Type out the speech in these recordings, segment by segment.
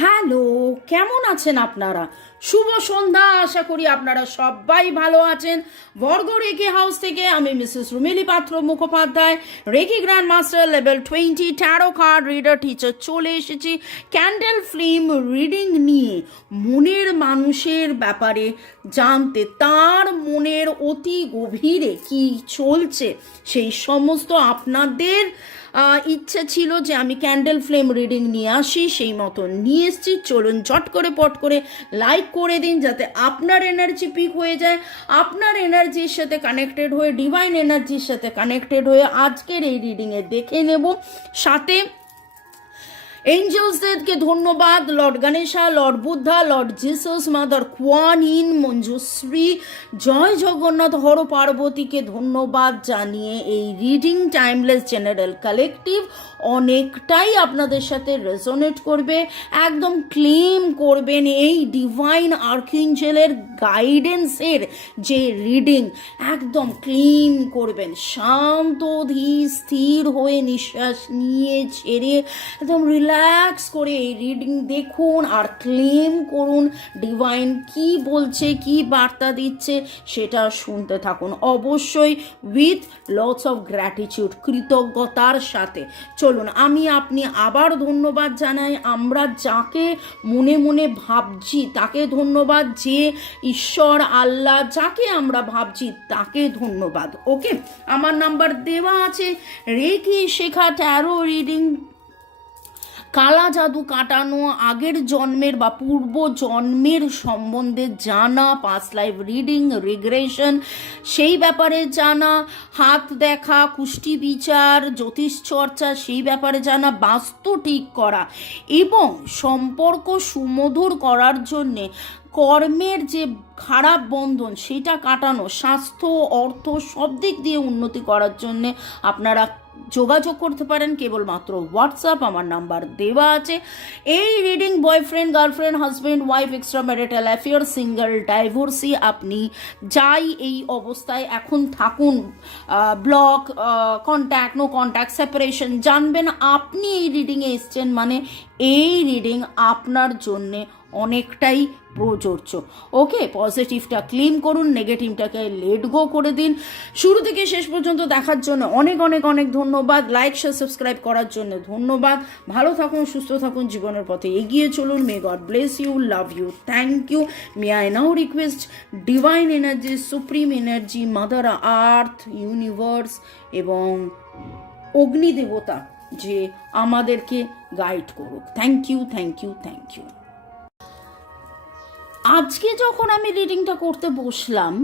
Hello, কেমন আছেন আপনারা? শুভ সন্ধ্যা, আশা করি আপনারা সবাই ভালো আছেন। বর্গ রেকি হাউস থেকে আমি Mrs Rumili Patra Mukhopadhyay reiki grand master level twenty tarot card reader teacher চলে এসেছি ক্যান্ডেল ফিল্ম রিডিং নিয়ে। মনের মানুষের ব্যাপারে জানতে, তার মনের অতি গভীরে কি চলছে, সেই সমস্ত আপনাদের ইচ্ছে ছিল যে আমি ক্যান্ডেল ফ্লেম রিডিং নিয়ে আসি, সেই মতো নিয়ে এসছি। চলুন চট করে পট করে লাইক করে দিন যাতে আপনার এনার্জি পিক হয়ে যায়। আপনার এনার্জির সাথে কানেক্টেড হয়ে ডিভাইন এনার্জির সাথে কানেক্টেড হয়ে আজকের এই রিডিংয়ে দেখে নেব। সাথে এঞ্জেলসদেরকে ধন্যবাদ। Lord Ganesha, lord Buddha, lord Jesus, mother Kuan Yin, Manjushri, জয় জগন্নাথ হর পার্বতীকে ধন্যবাদ জানিয়ে এই রিডিং টাইমলেস জেনারেল কালেকটিভ অনেকটাই আপনাদের সাথে রেজোনেট করবে, একদম ক্লেম করবেন এই ডিভাইন আর্কিঞ্জেলের গাইডেন্সের যে রিডিং, একদম ক্লেম করবেন। শান্ত, ধীর, স্থির হয়ে নিঃশ্বাস নিয়ে ছেড়ে একদম রিল্যাক্স করে এই রিডিং দেখুন আর ক্লেম করুন। ডিভাইন কি বলছে, কি বার্তা দিচ্ছে সেটা শুনতে থাকুন। অবশ্যই উইথ লটস অফ গ্র্যাটিটিউড কৃতজ্ঞতার সাথে। চলুন, আমি আপনি আবার ধন্যবাদ জানাই। আমরা যাকে মনে মনে ভাবছি, তাকে ধন্যবাদ যে ঈশ্বর, আল্লাহ যাকে আমরা ভাবছি, তাকে ধন্যবাদ। ওকে আমার নাম্বার দেওয়া আছে। রেখে শেখা ট্যারো রিডিং কালা জাদু কাটানো, আগের জন্মের বা পূর্ব জন্মের সম্বন্ধে জানা পাস্ট লাইফ রিডিং রিগ্রেশন সেই ব্যাপারে জানা, হাত দেখা, কুষ্টি বিচার, জ্যোতিষ চর্চা, সেই ব্যাপারে জানা, বাস্তু ঠিক করা এবং সম্পর্ক সুমধুর করার জন্যে কর্মের যে খারাপ বন্ধন, সেটা কাটানো, স্বাস্থ্য, অর্থ সব দিক দিয়ে উন্নতি করার জন্যে আপনারা যোগাযোগ করতে পারেন। কেবলমাত্র হোয়াটসঅ্যাপ আমার নাম্বার দেওয়া আছে। এই reading boyfriend girlfriend husband wife extra marital affair single divorcee আপনি যাই এই অবস্থায় এখন থাকুন। Block contact no contact separation জানবেন আপনি এই রিডিংয়ে এসছেন মানে এই রিডিং আপনার জন্যে অনেকটাই প্রযোজ্য। ওকে পজিটিভটা ক্লিন করুন নেগেটিভটাকে লেট গো করে দিন। শুরু থেকে শেষ পর্যন্ত দেখার জন্য অনেক অনেক অনেক ধন্যবাদ। লাইক শেয়ার সাবস্ক্রাইব করার জন্য ধন্যবাদ। ভালো থাকুন, সুস্থ থাকুন, জীবনের পথে এগিয়ে চলুন। May God bless you love you thank you may I now request divine energy supreme energy mother earth universe এবং অগ্নিদেবতা যে আমাদেরকে গাইড করুক। Thank you thank you thank you আজকে যখন আমি রিডিংটা করতে বসলাম,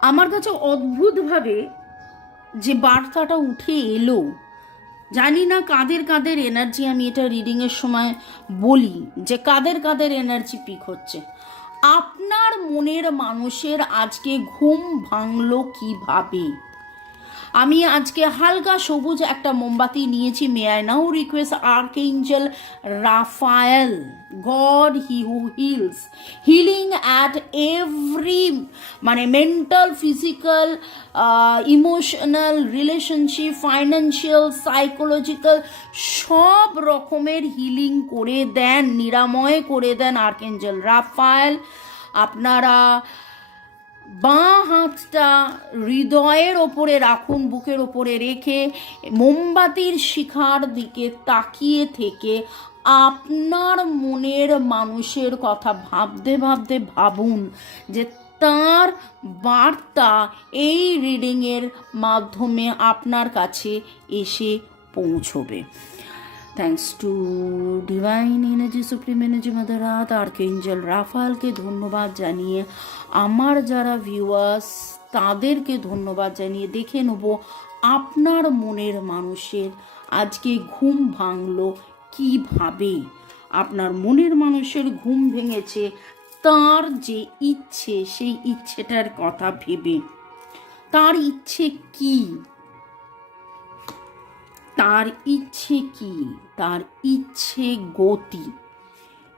আমার কাছে অদ্ভুতভাবে যে বার্তাটা উঠে এলো, জানি না কাদের কাদের এনার্জি আমি এটা রিডিংয়ের সময় বলি, যে কাদের কাদের এনার্জি পিক হচ্ছে। আপনার মনের মানুষের আজকে ঘুম ভাঙলো কীভাবে? আমি আজকে হালকা সবুজ একটা মোমবাতি নিয়েছি। May I now request archangel Raphael God he who heals healing at every মানে mental physical emotional relationship financial psychological সব রকমের হিলিং করে দেন, নিরাময় করে দেন আর্ক এঞ্জেল রাফায়েল আপনারা বাঁ হাতটা হৃদয়ের ওপরে রাখুন, বুকের ওপরে রেখে মোমবাতির শিখার দিকে তাকিয়ে থেকে আপনার মনের মানুষের কথা ভাবতে ভাবতে ভাবুন যে তার বার্তা এই রিডিংয়ের মাধ্যমে আপনার কাছে এসে পৌঁছবে। Thanks to divine energy supreme energy mother রাত আর্কেঞ্জেল রাফালকে ধন্যবাদ জানিয়ে, আমার যারা ভিউয়ার্স তাদেরকে ধন্যবাদ জানিয়ে দেখে নেব আপনার মনের মানুষের আজকে ঘুম ভাঙলো কীভাবে? আপনার মনের মানুষের ঘুম ভেঙেছে, তার যে ইচ্ছে, সেই ইচ্ছেটার কথা ভেবে। তার ইচ্ছে কী? তার ইচ্ছে কি? তার ইচ্ছে গতি।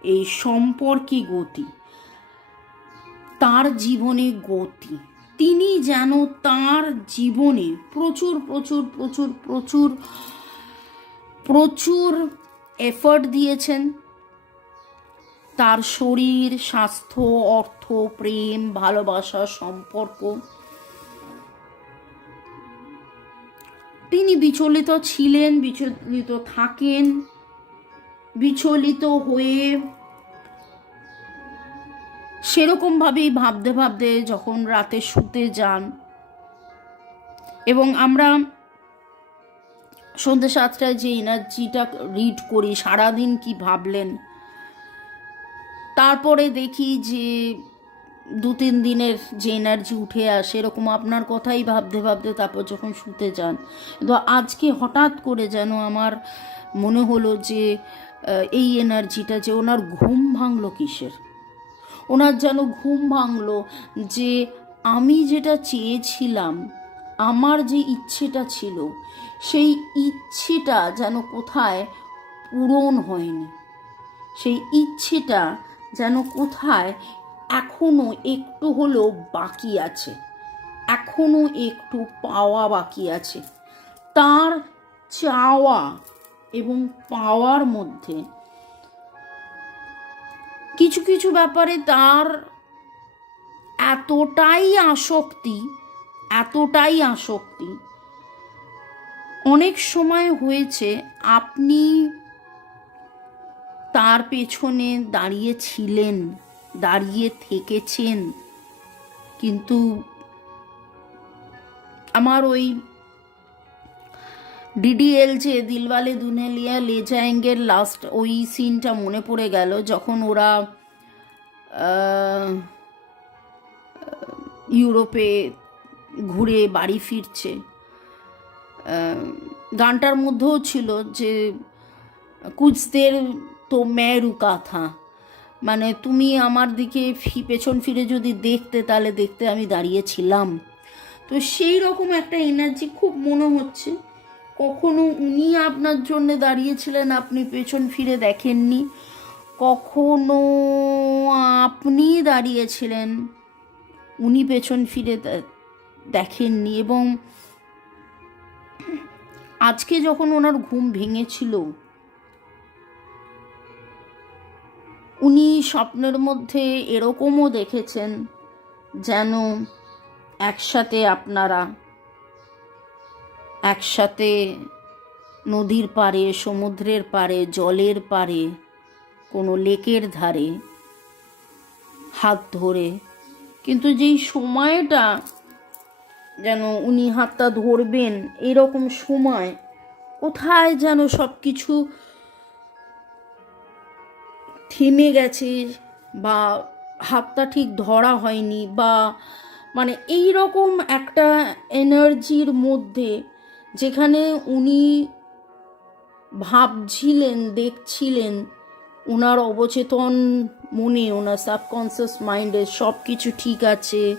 এই সম্পর্কে গতি। তার জীবনে গতি। তিনি যেন তার জীবনে প্রচুর প্রচুর প্রচুর প্রচুর প্রচুর এফর্ট দিয়েছেন। তার শরীর, স্বাস্থ্য, অর্থ, প্রেম, ভালোবাসা, সম্পর্ক তিনি বিচলিত ছিলেন, বিচলিত থাকেন, বিচলিত হয়ে সেরকমভাবেই ভাবতে ভাবতে যখন রাতে শুতে যান এবং আমরা সন্ধ্যে সাতটায় যে এনার্জিটা রিড করি, সারাদিন কি ভাবলেন, তারপরে দেখি যে দু তিন দিনের যে এনার্জি উঠে আসে, এরকম আপনার কথাই ভাবতে ভাবতে তারপর যখন শুতে যান। তো আজকে হঠাৎ করে যেন আমার মনে হলো যে এই এনার্জিটা যে ওনার ঘুম ভাঙলো কিসের? ওনার যেন ঘুম ভাঙলো যে আমি যেটা চেয়েছিলাম, আমার যে ইচ্ছেটা ছিল, সেই ইচ্ছেটা যেন কোথায় পূরণ হয়নি। সেই ইচ্ছেটা যেন কোথায় এখনও একটু হলেও বাকি আছে। এখনও একটু পাওয়া বাকি আছে। তার চাওয়া এবং পাওয়ার মধ্যে কিছু কিছু ব্যাপারে তার এতটাই আসক্তি এতটাই আসক্তি। অনেক সময় হয়েছে আপনি তার পেছনে দাঁড়িয়ে ছিলেন দাঁড়িয়ে থেকেছেন। কিন্তু আমার ওই ডিডিএল যে দিলওয়ালে দুনেলিয়া লে জায়েঙ্গের লাস্ট ওই সিনটা মনে পড়ে গেল যখন ওরা ইউরোপে ঘুরে বাড়ি ফিরছে। গানটার মধ্যেও ছিল যে কুচদের তো মেরু কাথা। মানে তুমি আমার দিকে ফি- পেছন ফিরে যদি দেখতে, তাহলে দেখতে আমি দাঁড়িয়েছিলাম তো সেই রকম একটা এনার্জি খুব মনে হচ্ছে। কখনো উনি আপনার জন্য দাঁড়িয়েছিলেন, আপনি পেছন ফিরে দেখেননি। কখনো আপনি দাঁড়িয়েছিলেন, উনি পেছন ফিরে দেখেননি এবং আজকে যখন ওনার ঘুম ভেঙেছিল উনি স্বপ্নের মধ্যে এরকমও দেখেছেন যেন একসাথে আপনারা, একসাথে নদীর পাড়ে, সমুদ্রের পাড়ে, জলের পাড়ে, কোনো লেকের ধারে হাত ধরে। কিন্তু যেই সময়টা যেন উনি হাতটা ধরবেন, এরকম সময়, কোথায় যেন সব কিছু থেমে গেছে বা হাতটা ঠিক ধরা হয়নি বা মানে এই রকম একটা এনার্জির মধ্যে যেখানে উনি ভাবছিলেন, দেখছিলেন ওনার অবচেতন মনে ওনার সাবকনসিয়াস মাইন্ডে সব কিছু ঠিক আছে।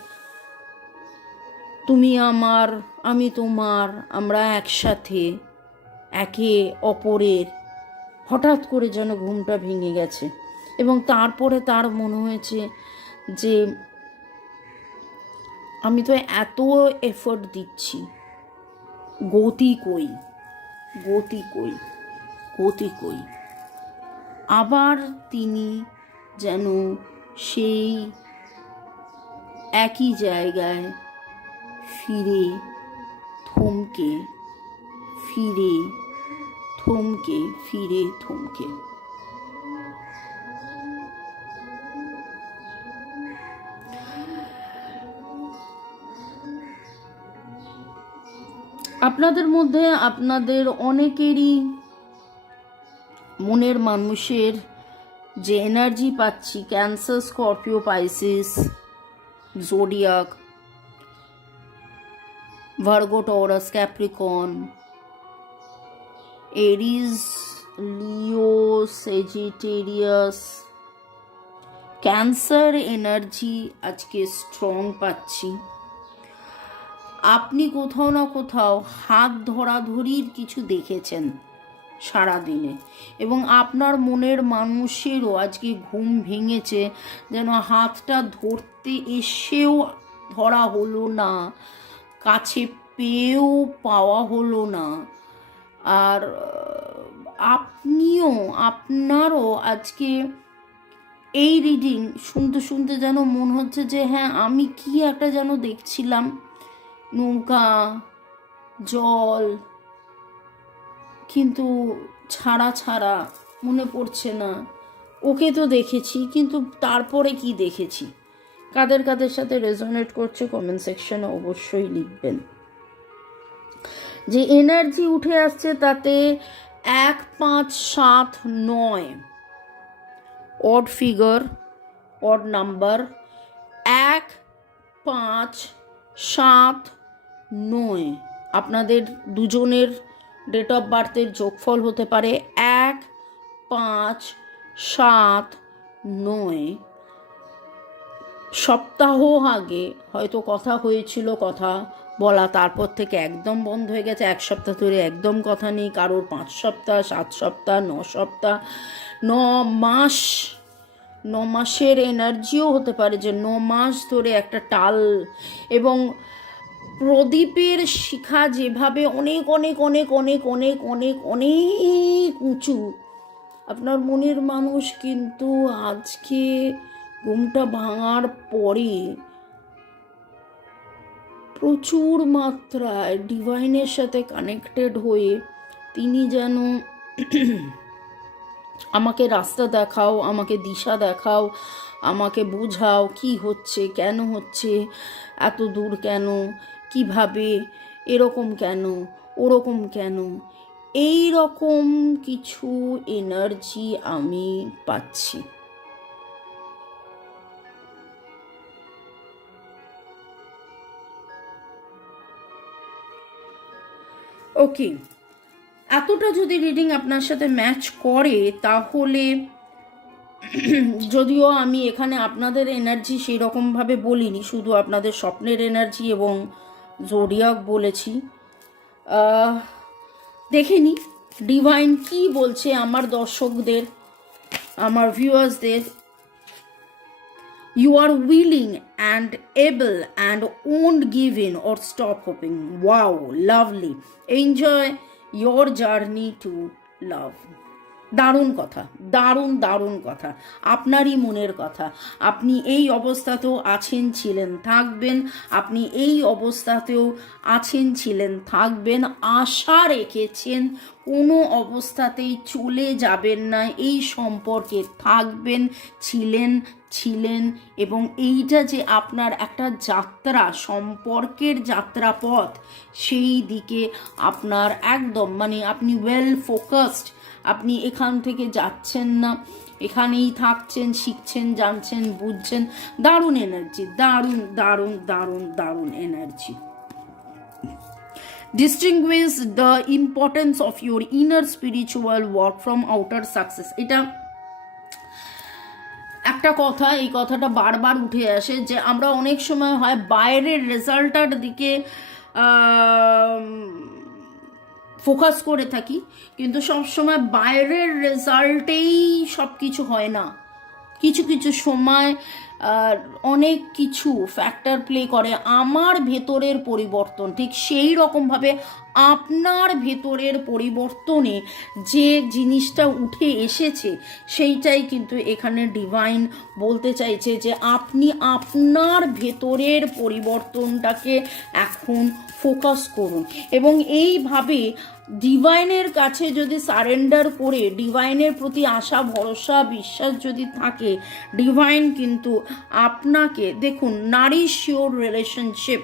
তুমি আমার, আমি তোমার, আমরা একসাথে, একে অপরের, হঠাৎ করে যেন ঘুমটা ভেঙে গেছে। এবং তারপরে তার মনে হয়েছে যে আমি তো এত এফোর্ট দিচ্ছি। গতি কই? গতি কই? গতি কই? আবার তিনি যেন সেই একই জায়গায় ফিরে থমকে ফিরে থমকে ফিরে থমকে। আপনাদের মধ্যে আপনাদের অনেকেরই মনের মানুষের যে এনার্জি পাচ্ছি Cancer Scorpio Pisces zodiac Virgo Taurus Capricorn Aries Leo Sagittarius Cancer energy আজকে স্ট্রং পাচ্ছি। আপনি কোথাও না কোথাও হাত ধরাধরির কিছু দেখেছেন সারাদিনে। এবং আপনার মনের মানুষেরও আজকে ঘুম ভেঙেছে, যেন হাতটা ধরতে এসেও ধরা হলো না, কাছে পেয়েও পাওয়া হলো না। আর, আপনিও, আপনারও আজকে এই রিডিং শুনতে শুনতে যেন মনে হচ্ছে যে হ্যাঁ আমি কি একটা যেন দেখছিলাম। নৌকা, জল, কিন্তু ছাড়া ছাড়া মনে পড়ছে না। ওকে তো দেখেছি, কিন্তু তারপরে কি দেখেছি? কাদের কাদের সাথে রেজোনেট করছে কমেন্ট সেকশনে অবশ্যই লিখবেন। যে এনার্জি উঠে আসছে তাতে এক পাঁচ সাত নয়। অড ফিগার অড নাম্বার এক পাঁচ সাত নয়। আপনাদের দুজনের ডেট অফ বার্থের যোগফল হতে পারে এক, পাঁচ, সাত, নয়। সপ্তাহ আগে হয়তো কথা হয়েছিল, কথা বলা, তারপর থেকে একদম বন্ধ হয়ে গেছে। এক সপ্তাহ ধরে একদম কথা নেই, কারোর পাঁচ সপ্তাহ, সাত সপ্তাহ, ন সপ্তাহ, ন মাস, ন মাসের এনার্জিও হতে পারে যে, ন মাস ধরে একটা টাল এবং প্রদীপের শিখা যেভাবে অনেক অনেক অনেক অনেক অনেক অনেক অনেক উঁচু। আপনার মনের মানুষ কিন্তু আজকে ঘুমটা ভাঙার পরে প্রচুর মাত্রায় ডিভাইনের সাথে কানেক্টেড হয়ে তিনি যেন আমাকে রাস্তা দেখাও, আমাকে দিশা দেখাও, আমাকে বোঝাও কি হচ্ছে, কেন হচ্ছে, এত দূর কেন, কীভাবে, এরকম কেন, ওরকম কেন এই রকম কিছু এনার্জি আমি পাচ্ছি। ওকে এতটা যদি রিডিং আপনার সাথে ম্যাচ করে তাহলে যদিও আমি এখানে আপনাদের এনার্জি সেই রকমভাবে বলিনি শুধু আপনাদের স্বপ্নের এনার্জি এবং জোডিয়াক বলেছি আহ, দেখে নি ডিভাইন কি বলছে আমার দর্শকদের আমার ভিউয়ার্সদের you are willing and able and won't give in or stop hoping. Wow, lovely. Enjoy your journey to love দারুণ কথা, দারুণ দারুণ কথা। আপনারই মনের কথা। আপনি এই অবস্থাতেও আছেন, ছিলেন, থাকবেন। আপনি এই অবস্থাতেও আছেন, ছিলেন, থাকবেন। আশা রেখেছেন, কোনো অবস্থাতেই চলে যাবেন না। এই সম্পর্কে থাকবেন, ছিলেন ছিলেন এবং এইটা যে আপনার একটা যাত্রা, সম্পর্কের যাত্রাপথ, সেই দিকে আপনার একদম মানে আপনি ওয়েল ফোকাসড আপনি এখান থেকে যাচ্ছেন না, এখানেই থাকছেন, শিখছেন, জানছেন, বুঝছেন, দারুণ এনার্জি দারুণ দারুণ দারুণ দারুণ energy distinguish the importance of your inner spiritual work from outer success এটা একটা কথা, এই কথাটা বারবার উঠে আসে যে আমরা অনেক সময় হয় বাইরের রেজাল্টটার দিকে ফোকাস করে থাকি, কিন্তু সব সময় বাইরের রেজাল্টেই সব কিছু হয় না। কিছু কিছু সময় অনেক কিছু ফ্যাক্টর প্লে করে আমার ভেতরের পরিবর্তন, ঠিক সেই রকমভাবে আপনার ভেতরের পরিবর্তনে যে জিনিসটা উঠে এসেছে, সেইটাই কিন্তু এখানে ডিভাইন বলতে চাইছে যে আপনি আপনার ভেতরের পরিবর্তনটাকে এখন ফোকাস করুন। এবং এইভাবে ডিভাইনের কাছে যদি সারেন্ডার করে ডিভাইনের প্রতি আশা, ভরসা, বিশ্বাস যদি থাকে ডিভাইন কিন্তু আপনাকে, দেখুন নারী শিওর রিলেশনশিপ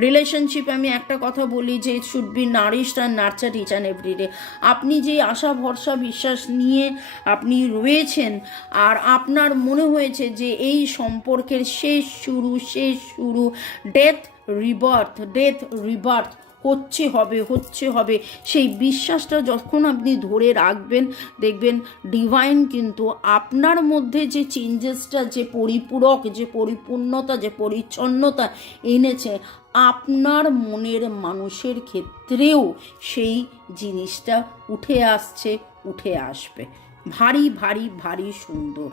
রিলেশনশিপ আমি একটা কথা বলি যে it should be nourish and nurture each and everyday আপনি যে আশা, ভরসা, বিশ্বাস নিয়ে আপনি রয়েছেন আর আপনার মনে হয়েছে যে এই সম্পর্কের শেষ শুরু শেষ শুরু ডেথ রিবার্থ ডেথ রিবার্থ হচ্ছে হবে হচ্ছে হবে, সেই বিশ্বাসটা যখন আপনি ধরে রাখবেন, দেখবেন ডিভাইন কিন্তু আপনার মধ্যে যে চেঞ্জেসটা যে পরিপূরক, যে পরিপূর্ণতা, যে পরিচ্ছন্নতা এনেছে, আপনার মনের মানুষের ক্ষেত্রেও সেই জিনিসটা উঠে আসছে, উঠে আসবে। ভারী ভারী ভারী সুন্দর।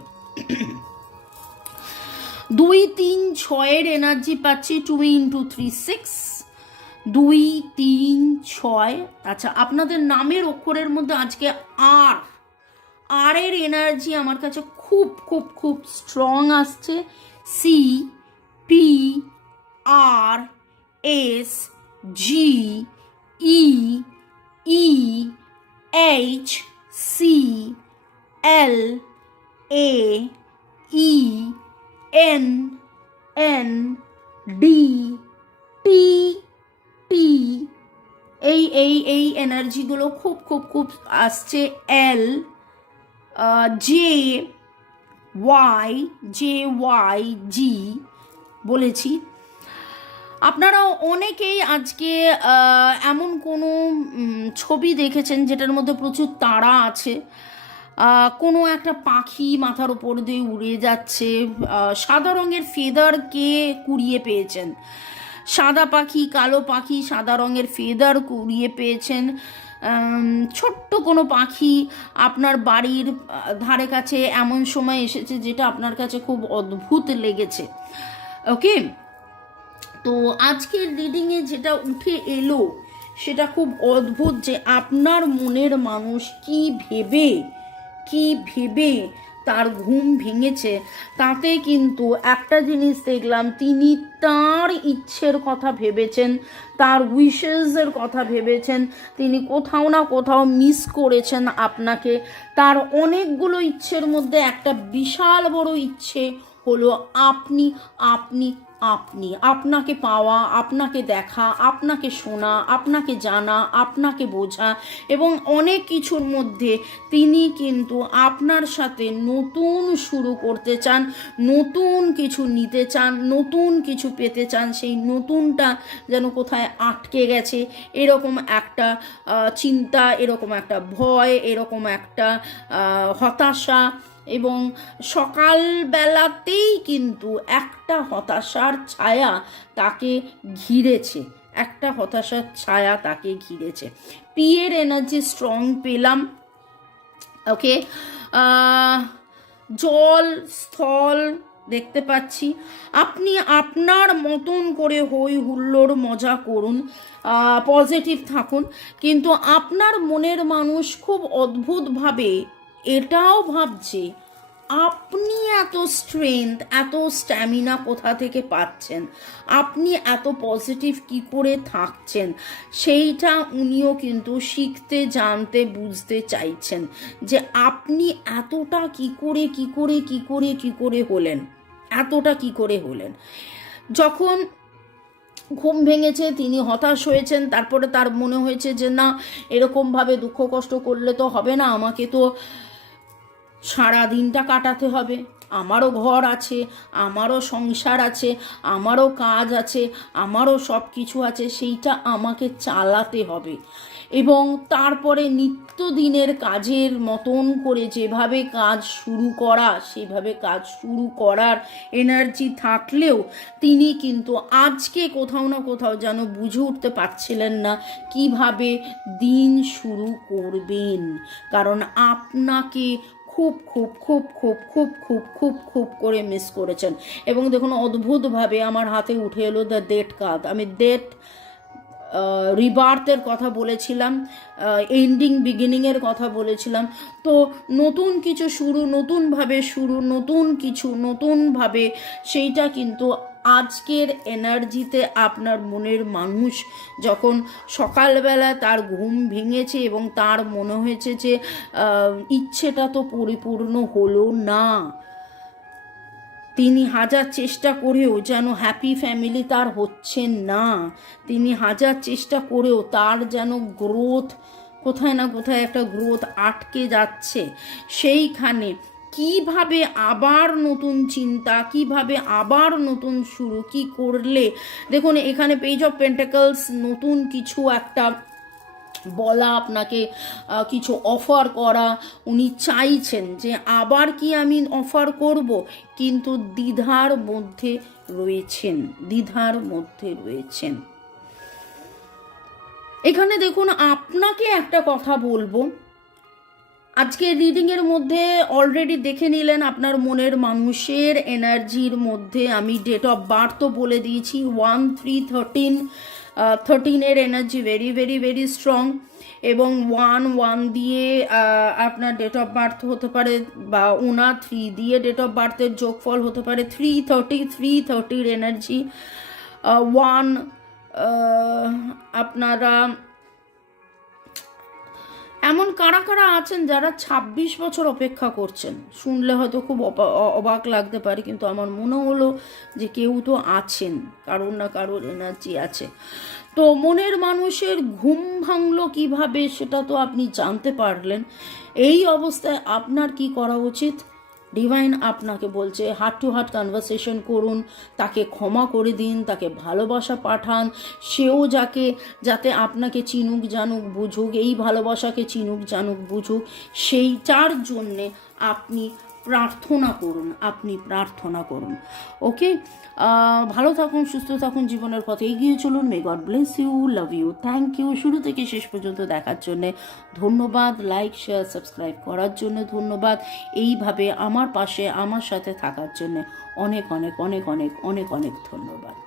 দুই তিন ছয়ের এনার্জি পাচ্ছি টু ইন্টু থ্রি সিক্স দুই, তিন, ছয়। আচ্ছা আপনাদের নামের অক্ষরের মধ্যে আজকে আর। আর এর এনার্জি আমার কাছে খুব খুব খুব স্ট্রং আসছে। C P R S G E E H C L A E N N D T T এই এই এই এনার্জিগুলো খুব খুব খুব আসছে L J Y J Y G বলেছি। আপনারা অনেকেই আজকে এমন কোনো ছবি দেখেছেন যেটার মধ্যে প্রচুর তারা আছে। কোনো একটা পাখি মাথার ওপর দিয়ে উড়ে যাচ্ছে সাদা রঙের ফেদারকে কুড়িয়ে পেয়েছেন। সাদা পাখি, কালো পাখি, সাদা রঙের ফেদার কুড়িয়ে পেয়েছেন। ছোট্ট কোনো পাখি আপনার বাড়ির ধারে কাছে এমন সময় এসেছে যেটা আপনার কাছে খুব অদ্ভুত লেগেছে। ওকে? তো আজকের রিডিংয়ে যেটা উঠে এলো, সেটা খুব অদ্ভুত যে আপনার মনের মানুষ কি ভেবে কি ভেবে তার ঘুম ভেঙেছে। তাতে কিন্তু একটা জিনিস দেখলাম, তিনি তার ইচ্ছের কথা ভেবেছেন, তার উইশেসের কথা ভেবেছেন, তিনি কোথাও না কোথাও মিস করেছেন আপনাকে। তার অনেকগুলো ইচ্ছের মধ্যে একটা বিশাল বড় ইচ্ছে হলো আপনি আপনি আপনি। আপনাকে পাওয়া, আপনাকে দেখা, আপনাকে শোনা, আপনাকে জানা, আপনাকে বোঝা এবং অনেক কিছুর মধ্যে তিনি কিন্তু আপনার সাথে নতুন শুরু করতে চান, নতুন কিছু নিতে চান, নতুন কিছু পেতে চান, সেই নতুনটা যেন কোথায় আটকে গেছে। এরকম একটা চিন্তা, এরকম একটা ভয়, এরকম একটা হতাশা এবং সকালবেলাতেই কিন্তু একটা হতাশার ছায়া তাকে ঘিরেছে। একটা হতাশার ছায়া তাকে ঘিরেছে। পিয়ের এনার্জি স্ট্রং পেলাম। ওকে? জল, স্থল দেখতে পাচ্ছি। আপনি আপনার মতন করে হই হুল্লোড় মজা করুন। পজিটিভ থাকুন। কিন্তু আপনার মনের মানুষ খুব অদ্ভুতভাবে এটাও ভাবছে, আপনি এত স্ট্রেংথ এত স্ট্যামিনা কোথা থেকে পাচ্ছেন? আপনি এত পজিটিভ কি করে থাকছেন? সেইটা উনিও কিন্তু শিখতে, জানতে, বুঝতে চাইছেন যে আপনি এতটা কি করে কি করে কি করে কি করে হলেন? এতটা কি করে হলেন? যখন ঘুম ভেঙেছে, তিনি হতাশ হয়েছেন, তারপরে তার মনে হয়েছে যে না, এরকমভাবে দুঃখ কষ্ট করলে তো হবে না, আমাকে তো সারা দিনটা কাটাতে হবে। আমারও ঘর আছে, আমারও সংসার আছে, আমারও কাজ আছে, আমারও সব কিছু আছে, সেইটা আমাকে চালাতে হবে। এবং তারপরে নিত্যদিনের কাজের মতন করে যেভাবে কাজ শুরু করা, সেভাবে কাজ শুরু করার এনার্জি থাকলেও তিনি কিন্তু আজকে কোথাও না কোথাও যেন বুঝে উঠতে পারছিলেন না কীভাবে দিন শুরু করবেন। কারণ আপনাকে খুব খুব খুব খুব খুব খুব খুব খুব করে মিস করেছেন। এবং দেখুন, অদ্ভুতভাবে আমার হাতে উঠে এলো দ্য ডেট কার্ড আমি ডেট রিবার্থের কথা বলেছিলাম এন্ডিং বিগিনিংয়ের কথা বলেছিলাম। তো নতুন কিছু শুরু, নতুনভাবে শুরু, নতুন কিছু, নতুনভাবে সেইটা কিন্তু আজকের এনার্জিতে আপনার মনের মানুষ যখন সকালবেলা তার ঘুম ভেঙেছে এবং তার মনে হয়েছে যে ইচ্ছেটা তো পরিপূর্ণ হলো না, তিনি হাজার চেষ্টা করেও যেন হ্যাপি ফ্যামিলি তার হচ্ছে না, তিনি হাজার চেষ্টা করেও তার যেন গ্রোথ কোথায় না কোথায় একটা গ্রোথ আটকে যাচ্ছে, সেইখানে কীভাবে আবার নতুন চিন্তা, কীভাবে আবার নতুন শুরু, কি করলে? দেখুন, এখানে পেজ অফ পেন্টাকলস নতুন কিছু একটা বলা, আপনাকে কিছু অফার করা। উনি চাইছেন যে আবার কি আমি অফার করব? কিন্তু দ্বিধার মধ্যে রয়েছেন, দ্বিধার মধ্যে রয়েছেন। এখানে দেখুন, আপনাকে একটা কথা বলব। আজকে রিডিংয়ের মধ্যে অলরেডি দেখে নিলেন আপনার মনের মানুষের এনার্জির মধ্যে আমি ডেট অফ বার্থও বলে দিয়েছি one three thirteen থার্টিনের energy very very very strong এবং ওয়ান ওয়ান দিয়ে আপনার ডেট অফ বার্থ হতে পারে বা ওনা থ্রি দিয়ে ডেট অফ বার্থের যোগফল হতে পারে থ্রি থার্টি থ্রি থার্টির এনার্জি ওয়ান আপনারা এমন কারা কারা আছেন যারা ২৬ বছর অপেক্ষা করছেন? শুনলে হয়তো খুব অবাক লাগতে পারে, কিন্তু আমার মনে হলো যে কেউ তো আছেন, কারোর না কারোর এনার্জি আছে। তো মনের মানুষের ঘুম ভাঙলো কীভাবে সেটা তো আপনি জানতে পারলেন। এই অবস্থায় আপনার কি করা উচিত? ডিভাইন আপনাকে বলছে হার্ট টু হার্ট কনভারসেশন করুন, তাকে ক্ষমা করে দিন, তাকে ভালোবাসা পাঠান। সেও যাকে, যাতে আপনাকে চিনুক জানুক, বুঝুক, এই ভালোবাসাকে চিনুক জানুক, বুঝুক সেইটার জন্যে আপনি প্রার্থনা করুন, আপনি প্রার্থনা করুন। ওকে? ভালো থাকুন, সুস্থ থাকুন, জীবনের পথে এগিয়ে চলুন। May God bless you love you thank you শুরু থেকে শেষ পর্যন্ত দেখার জন্যে ধন্যবাদ। লাইক শেয়ার সাবস্ক্রাইব করার জন্য ধন্যবাদ। এইভাবে আমার পাশে, আমার সাথে থাকার জন্যে অনেক অনেক অনেক অনেক অনেক অনেক ধন্যবাদ।